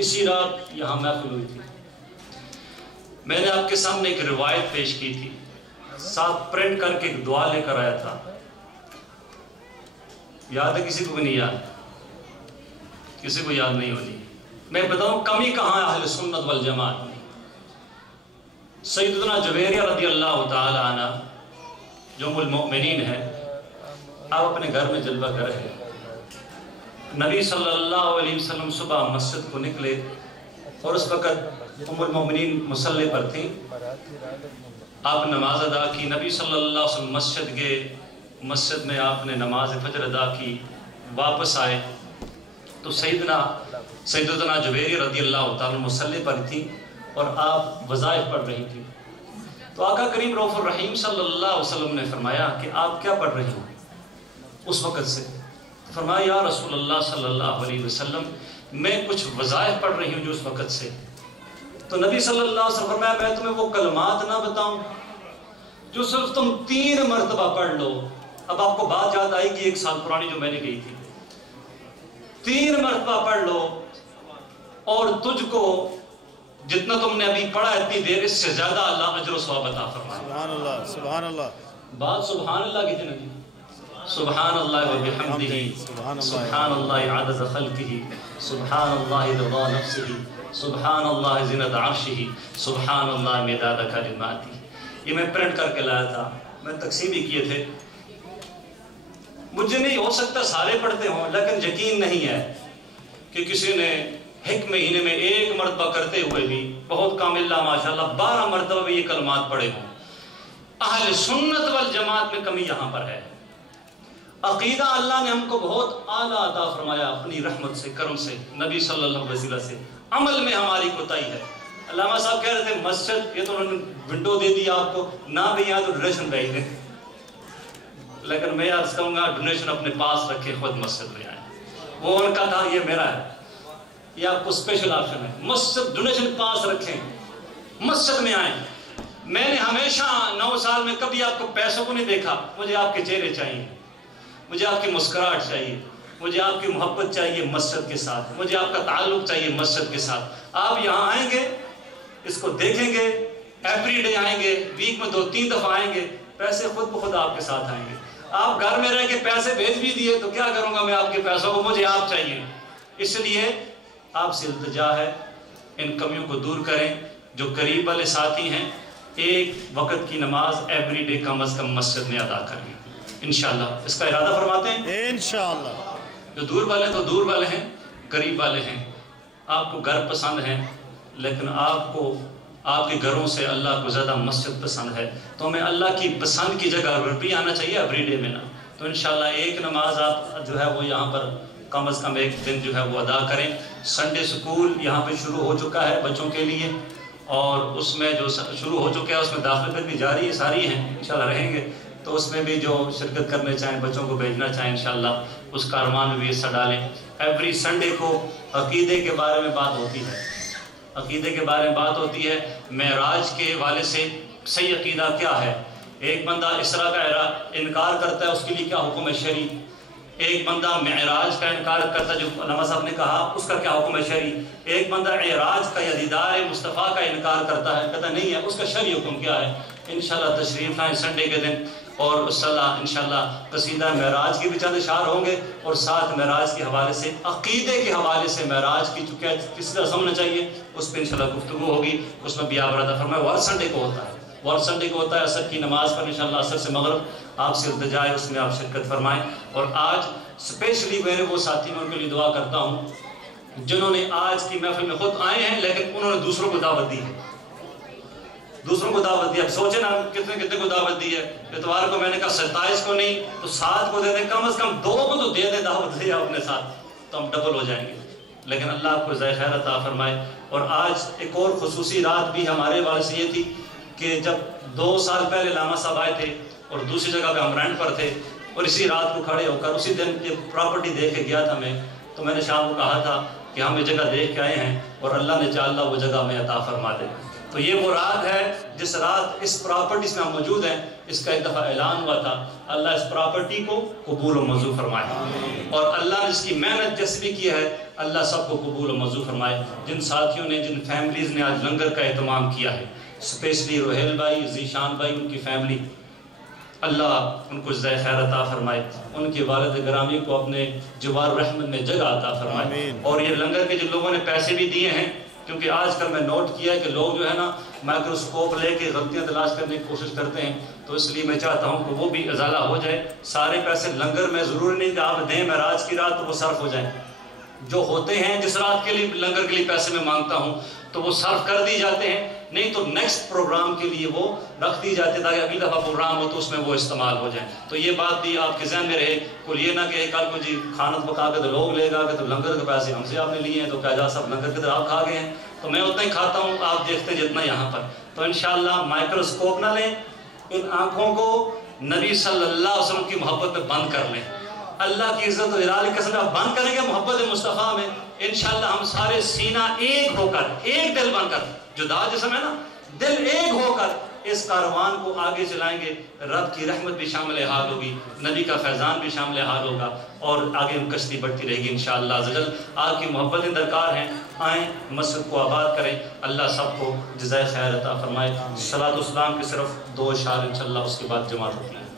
اسی رات یہاں محفل ہوئی تھی. میں نے آپ کے سامنے ایک روایت پیش کی تھی, ساتھ پرنٹ کر کے ایک دعا لے کر آیا تھا. یاد ہے کسی کو بھی نہیں یاد؟ کسی کو یاد نہیں ہونی. میں بتاؤں کمی کہاں ہے اہل سنت والجماعت میں. سیدنا جویریہ رضی اللہ تعالی عنہ جو ام المؤمنین ہے, آپ اپنے گھر میں جلوہ گر ہے. نبی صلی اللہ علیہ وسلم صبح مسجد کو نکلے اور اس وقت ام المؤمنین مصلی پر تھیں. آپ نماز ادا کی, نبی صلی اللہ علیہ وسلم مسجد گئے, مسجد میں آپ نے نماز فجر ادا کی, واپس آئے تو سیدنا جویریہ رضی اللہ تعالیٰ مصلی پر تھی اور آپ وظائف پڑھ رہی تھی. تو آقا کریم رؤوف الرحیم صلی اللہ علیہ وسلم نے فرمایا کہ آپ کیا پڑھ رہی ہو اس وقت سے؟ فرمایا یا رسول اللہ صلی اللہ علیہ وسلم میں کچھ وظائف پڑھ رہی ہوں جو اس وقت سے. تو نبی صلی اللہ علیہ وسلم فرمایا میں تمہیں وہ کلمات نہ بتاؤں جو صرف تم 3 مرتبہ پڑھ لو. اب آپ کو بات یاد آئی کہ 1 سال پرانی جو میں نے کہی تھی, 3 مرتبہ پڑھ لو اور تجھ کو جتنا تم نے ابھی پڑھا اتنی دیر اس سے زیادہ اللہ اجر و ثواب عطا فرمائے. سبحان اللہ سبحان اللہ. بات سبحان اللہ کی تھی نا جی. سبحان اللہ و بحمدہ, سبحان اللہ عدد خلقہ, سبحان اللہ رضا نفسہ, سبحان اللہ زنت عرشہ, سبحان اللہ مداد کلماتہ. یہ میں پرنٹ کر کے لایا تھا, میں تقسیم بھی کیے تھے. مجھے نہیں ہو سکتا سارے پڑھتے ہوں, لیکن یقین نہیں ہے کہ کسی نے ایک مہینے میں 1 مرتبہ کرتے ہوئے بھی بہت کامل اللہ ماشاءاللہ 12 مرتبہ بھی یہ کلمات پڑھے ہوں. اہل سنت والجماعت میں کمی یہاں پر ہے. عقیدہ اللہ نے ہم کو بہت اعلیٰ عطا فرمایا اپنی رحمت سے, کرم سے, نبی صلی اللہ علیہ وسلم سے. عمل میں ہماری کوتاہی ہے. علامہ صاحب کہہ رہے تھے مسجد, یہ تو انہوں نے ونڈو دے دی آپ کو, نہ بھی یہاں تو ڈونیشن بھیج دیں. لیکن میں عرض کروں گا ڈونیشن اپنے پاس رکھے, خود مسجد میں آئیں. وہ ان کا تھا, یہ میرا ہے, یہ آپ کو اسپیشل آپشن ہے. مسجد ڈونیشن پاس رکھیں, مسجد میں آئیں. میں نے ہمیشہ 9 سال میں کبھی آپ کو پیسوں کو نہیں دیکھا. مجھے آپ کے چہرے چاہیے, مجھے آپ کی مسکراہٹ چاہیے, مجھے آپ کی محبت چاہیے مسجد کے ساتھ, مجھے آپ کا تعلق چاہیے مسجد کے ساتھ. آپ یہاں آئیں گے, اس کو دیکھیں گے, ایوری ڈے آئیں گے, ویک میں 2-3 دفعہ آئیں گے, پیسے خود بخود آپ کے ساتھ آئیں گے. آپ گھر میں رہ کے پیسے بھیج بھی دیے تو کیا کروں گا میں آپ کے پیسوں کو, مجھے آپ چاہیے. اس لیے آپ سے التجا ہے ان کمیوں کو دور کریں. جو قریب والے ساتھی ہیں 1 وقت کی نماز ایوری ڈے کم از کم مسجد میں ادا کریں انشاءاللہ. اس کا ارادہ فرماتے ہیں انشاءاللہ. جو دور والے تو دور والے ہیں, قریب والے ہیں. آپ کو گھر پسند ہیں لیکن آپ کو آپ کے گھروں سے اللہ کو زیادہ مسجد پسند ہے, تو ہمیں اللہ کی پسند کی جگہ بھی آنا چاہیے ایوری ڈے میں نا. تو انشاءاللہ 1 نماز آپ جو ہے وہ یہاں پر کم از کم 1 دن جو ہے وہ ادا کریں. سنڈے سکول یہاں پہ شروع ہو چکا ہے بچوں کے لیے, اور اس میں جو شروع ہو چکے ہیں اس میں داخلے بھی جاری ہے, ساری ہیں انشاءاللہ رہیں گے. تو اس میں بھی جو شرکت کرنے چاہیں, بچوں کو بھیجنا چاہیں انشاءاللہ اس کارمان میں بھی حصہ ڈالیں. ایوری سنڈے کو عقیدے کے بارے میں بات ہوتی ہے, عقیدے کے بارے میں بات ہوتی ہے. معراج کے حوالے سے صحیح عقیدہ کیا ہے؟ ایک بندہ اسراء کا انکار کرتا ہے, اس کے لیے کیا حکم ہے شرعی؟ ایک بندہ معراج کا انکار کرتا ہے, جو علامہ صاحب نے کہا, اس کا کیا حکم ہے شرعی؟ ایک بندہ اعراج کا یا دیدار مصطفیٰ کا انکار کرتا ہے, کہتا نہیں ہے, اس کا شرعی حکم کیا ہے؟ انشاءاللہ تشریف لائیں سنڈے کے دن, اور انشاءاللہ قصیدہ معراج کے بھی چند اشعار ہوں گے, اور ساتھ معراج کے حوالے سے, عقیدے کے حوالے سے معراج کی چونکہ کس طرح سمجھنا چاہیے اس پہ انشاءاللہ گفتگو ہوگی. اس میں بھی آپ ارادہ فرمائے. وہ سنڈے کو ہوتا ہے, وہ سنڈے کو ہوتا ہے عصر کی نماز پر انشاءاللہ, عصر سے مغرب آپ سے التجا ہے, اس میں آپ شرکت فرمائیں. اور آج اسپیشلی میرے وہ ساتھی میں ان کے لیے دعا کرتا ہوں جنہوں نے آج کی محفل میں خود آئے ہیں لیکن انہوں نے دوسروں کو دعوت دی ہے, دوسروں کو دعوت دی. اب سوچیں نا کتنے کو دعوت دی ہے. اتوار کو میں نے کہا 27 کو نہیں تو 7 کو دے دیں, کم از کم 2 کو تو دے دیں دعوت دیا اپنے ساتھ, تو ہم ڈبل ہو جائیں گے. لیکن اللہ آپ کو ذائقہ خیر عطا فرمائے. اور آج ایک اور خصوصی رات بھی ہمارے والے سے یہ تھی کہ جب 2 سال پہلے علامہ صاحب آئے تھے اور دوسری جگہ پہ ہم رینٹ پر تھے, اور اسی رات کو کھڑے ہو کر اسی دن یہ پراپرٹی دیکھ کے گیا تھا میں, تو میں نے شام کو کہا تھا کہ ہم یہ جگہ دیکھ کے آئے ہیں اور اللہ نے چاہا وہ جگہ میں عطا فرما دے. تو یہ وہ رات ہے جس رات اس پراپرٹیز میں ہم موجود ہیں. اس کا ایک دفعہ اعلان ہوا تھا, اللہ اس پراپرٹی کو قبول و منظور فرمائے, اور اللہ نے اس کی محنت جیسے بھی کی ہے اللہ سب کو قبول و منظور فرمائے. جن ساتھیوں نے جن فیملیز نے آج لنگر کا اہتمام کیا ہے، اسپیشلی روہیل بھائی، ذیشان بھائی، ان کی فیملی، اللہ ان کو جزائے خیر عطا فرمائے، ان کے والد گرامی کو اپنے جوار رحمت میں جگہ عطا فرمائے. اور یہ لنگر کے جن لوگوں نے پیسے بھی دیے ہیں، کیونکہ آج کل میں نوٹ کیا ہے کہ لوگ جو ہے نا مائکروسکوپ لے کے غلطیاں تلاش کرنے کی کوشش کرتے ہیں، تو اس لیے میں چاہتا ہوں کہ وہ بھی ازالہ ہو جائے. سارے پیسے لنگر میں ضروری نہیں کہ آپ دیں معراج کی رات تو وہ صرف ہو جائیں. جو ہوتے ہیں جس رات کے لیے لنگر کے لیے پیسے میں مانگتا ہوں تو وہ صرف کر دی جاتے ہیں، نہیں تو نیکسٹ پروگرام کے لیے وہ رکھ دی جاتے ہیں تاکہ اگلی دفعہ پروگرام ہو تو اس میں وہ استعمال ہو جائیں. تو یہ بات بھی آپ کے ذہن میں رہے. کوئی یہ نہ کہ کل کو جی کھانا پکا کے تو لوگ لے گا کہ تو لنگر کے پیسے ہم سے آپ نے لیے ہیں تو کیا جا سب لنگر کے تو آپ کھا گئے ہیں. تو میں اتنا ہی کھاتا ہوں، آپ دیکھتے جتنا یہاں پر. تو انشاءاللہ مائکروسکوپ نہ لیں، ان آنکھوں کو نبی صلی اللہ علیہ وسلم کی محبت میں بند کر لیں. اللہ کی عزت و جلال کے ساتھ بند کریں گے محبت مصطفیٰ میں، انشاءاللہ ہم سارے سینہ ایک ہو کر، ایک دل بن کر، جدا جسم ہے نا، دل ایک ہو کر اس کاروان کو آگے چلائیں گے. رب کی رحمت بھی شامل حال ہوگی، نبی کا فیضان بھی شامل حال ہوگا، اور آگے ہم کشتی بڑھتی رہے گی انشاءاللہ عزوجل. آپ کی محبتیں درکار ہیں، آئیں مسجد کو آباد کریں. اللہ سب کو جزائے خیر عطا فرمائے. صلاۃ و سلام کے صرف 2 اشعار انشاءاللہ، اس کے بعد جماعت ہوتی ہے.